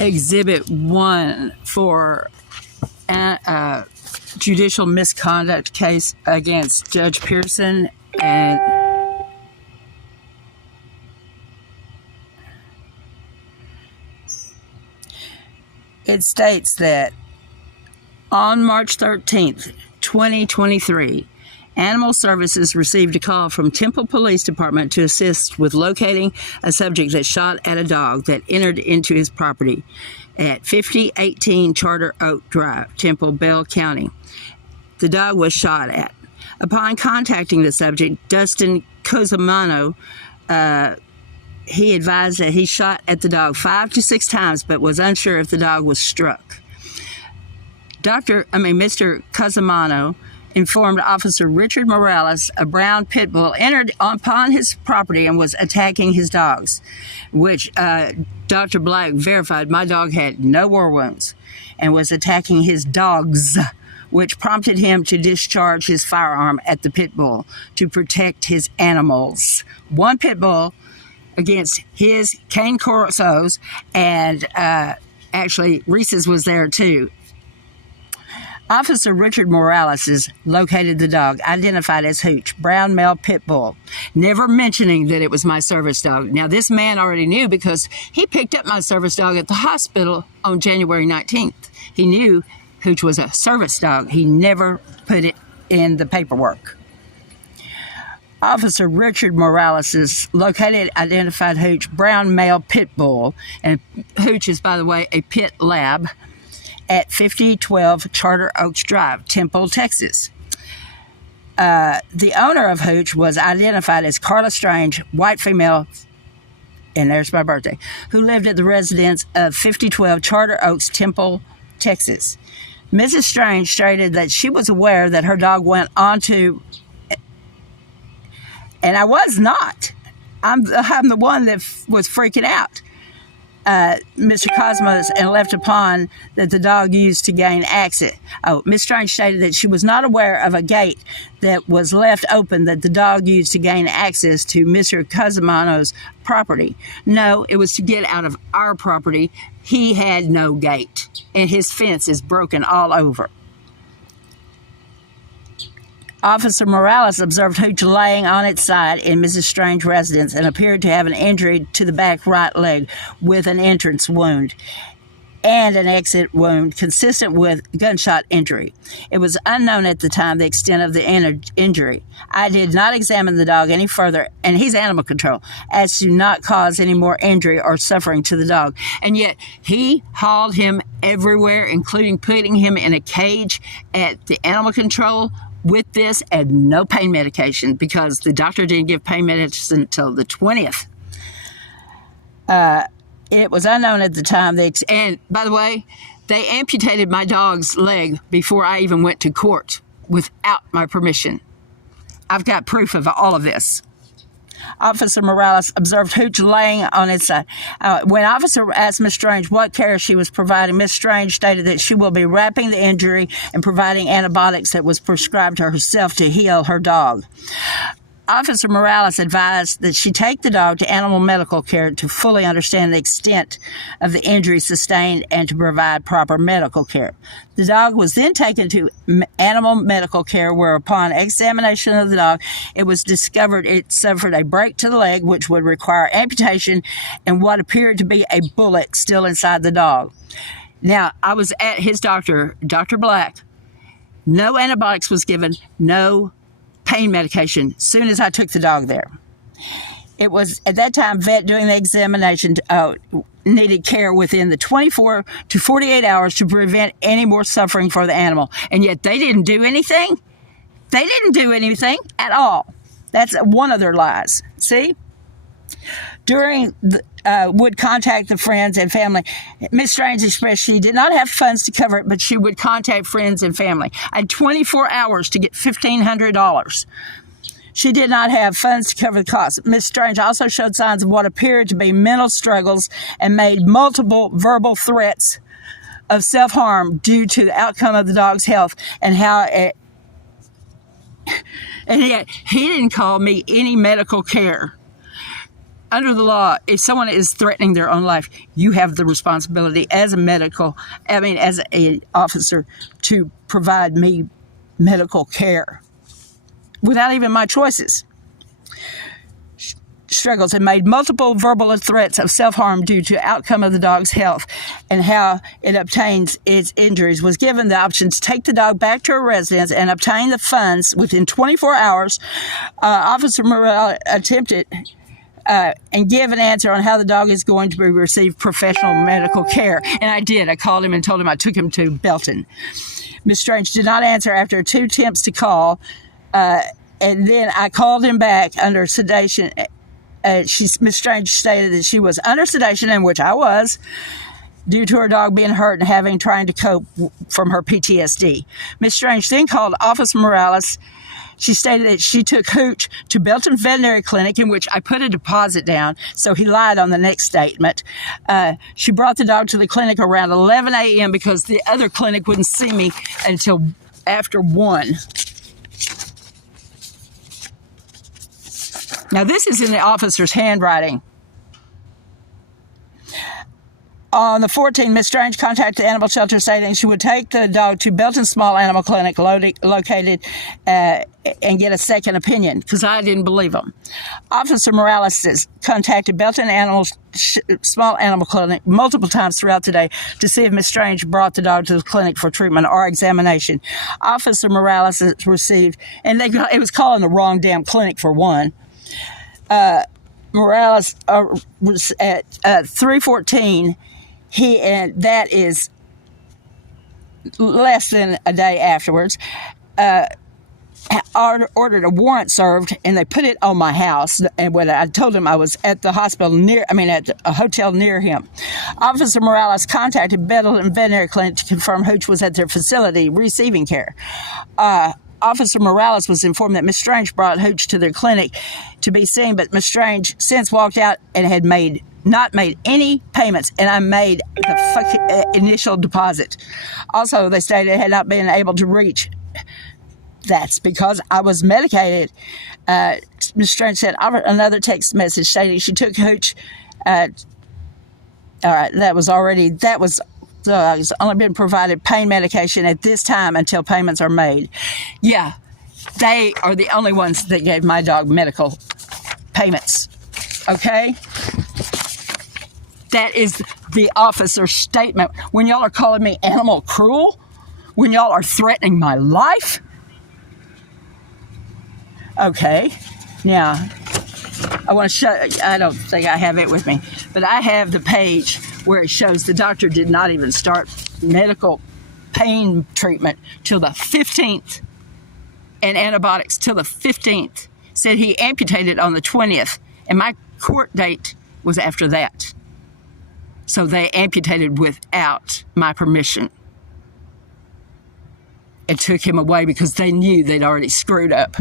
Exhibit 1 for a judicial misconduct case against Judge Pearson, and it states that on March 13th, 2023, Animal Services received a call from Temple Police Department to assist with locating a subject that shot at a dog that entered into his property at 5018 Charter Oak Drive, Temple, Bell County. The dog was shot at. Upon contacting the subject, Dustin Cosimano, he advised that he shot at the dog 5 to 6 times, but was unsure if the dog was struck. Mr. Cosimano informed Officer Richard Morales a brown pit bull entered upon his property and was attacking his dogs, which Dr. Black verified my dog had no war wounds and was attacking his dogs, which prompted him to discharge his firearm at the pit bull to protect his animals. One pit bull against his cane corsos, and actually Reese's was there too. Officer Richard Morales has located the dog, identified as Hooch, brown male pit bull, never mentioning that it was my service dog. Now, this man already knew because he picked up my service dog at the hospital on January 19th. He knew Hooch was a service dog. He never put it in the paperwork. Officer Richard Morales has located, identified Hooch, brown male pit bull, and Hooch is, by the way, a pit lab, at 5012 Charter Oaks Drive, Temple, Texas. The owner of Hooch was identified as Carla Strange, white female, and there's my birthday, who lived at the residence of 5012 Charter Oaks, Temple, Texas. Mrs. Strange stated that she was aware that her dog went onto, and I was not. I'm the one that was freaking out. Mr. Cosmos, and left upon that the dog used to gain access. Miss Strange stated that she was not aware of a gate that was left open that the dog used to gain access to Mr. Cosimano's property. No, it was to get out of our property. He had no gate, and his fence is broken all over. Officer Morales observed Hooch laying on its side in Mrs. Strange's residence and appeared to have an injury to the back right leg with an entrance wound and an exit wound consistent with gunshot injury. It was unknown at the time the extent of the injury. I did not examine the dog any further, and he's animal control, as to not cause any more injury or suffering to the dog. And yet he hauled him everywhere, including putting him in a cage at the animal control with this and no pain medication, because the doctor didn't give pain medicine until the 20th. It was unknown at the time. And by the way, they amputated my dog's leg before I even went to court without my permission. I've got proof of all of this. Officer Morales observed Hooch laying on its side. When Officer asked Miss Strange what care she was providing, Miss Strange stated that she will be wrapping the injury and providing antibiotics that was prescribed to herself to heal her dog. Officer Morales advised that she take the dog to animal medical care to fully understand the extent of the injury sustained and to provide proper medical care. The dog was then taken to animal medical care, where upon examination of the dog, it was discovered it suffered a break to the leg, which would require amputation, and what appeared to be a bullet still inside the dog. Now, I was at his doctor, Dr. Black. No antibiotics was given, no pain medication soon as I took the dog there. It was at that time vet doing the examination needed care within the 24 to 48 hours to prevent any more suffering for the animal, and yet they didn't do anything. They didn't do anything at all. That's one of their lies. See? Would contact the friends and family. Miss Strange expressed she did not have funds to cover it, but she would contact friends and family. I had 24 hours to get $1,500. She did not have funds to cover the cost. Miss Strange also showed signs of what appeared to be mental struggles and made multiple verbal threats of self-harm due to the outcome of the dog's health and how it, and yet he didn't call me any medical care. under the law, if someone is threatening their own life, you have the responsibility as a officer to provide me medical care without even my choices. Struggles and made multiple verbal threats of self-harm due to outcome of the dog's health and how it obtains its injuries. Was given the option to take the dog back to her residence and obtain the funds within 24 hours. Officer Morales attempted and give an answer on how the dog is going to receive professional medical care. And I did. I called him and told him I took him to Belton. Ms. Strange did not answer after 2 attempts to call. And then I called him back under sedation. Ms. Strange stated that she was under sedation, in which I was, due to her dog being hurt and trying to cope from her PTSD. Ms. Strange then called Officer Morales. She stated that she took Hooch to Belton Veterinary Clinic, in which I put a deposit down, so he lied on the next statement. She brought the dog to the clinic around 11 a.m. because the other clinic wouldn't see me until after 1. Now, this is in the officer's handwriting. On the 14th, Ms. Strange contacted the animal shelter stating she would take the dog to Belton Small Animal Clinic located and get a second opinion, because I didn't believe them. Officer Morales contacted Belton Small Animal Clinic multiple times throughout the day to see if Ms. Strange brought the dog to the clinic for treatment or examination. Officer Morales received, and it was calling the wrong damn clinic for one. Morales was at 3:14. And that is less than a day afterwards. Ordered a warrant served, and they put it on my house. And when I told him I was at the hospital at a hotel near him. Officer Morales contacted Belton Veterinary Clinic to confirm Hooch was at their facility receiving care. Officer Morales was informed that Ms. Strange brought Hooch to their clinic to be seen, but Ms. Strange since walked out and had not made any payments, and I made the initial deposit. Also, they stated I had not been able to reach. That's because I was medicated. Ms. Strange said another text message stating she took Hooch. All right, that was only been provided pain medication at this time until payments are made. Yeah, they are the only ones that gave my dog medical payments. Okay? That is the officer's statement. When y'all are calling me animal cruel, when y'all are threatening my life. Okay, now I want to show. I don't think I have it with me, but I have the page where it shows the doctor did not even start medical pain treatment till the 15th, and antibiotics till the 15th. Said he amputated on the 20th, and my court date was after that. So they amputated without my permission and took him away because they knew they'd already screwed up.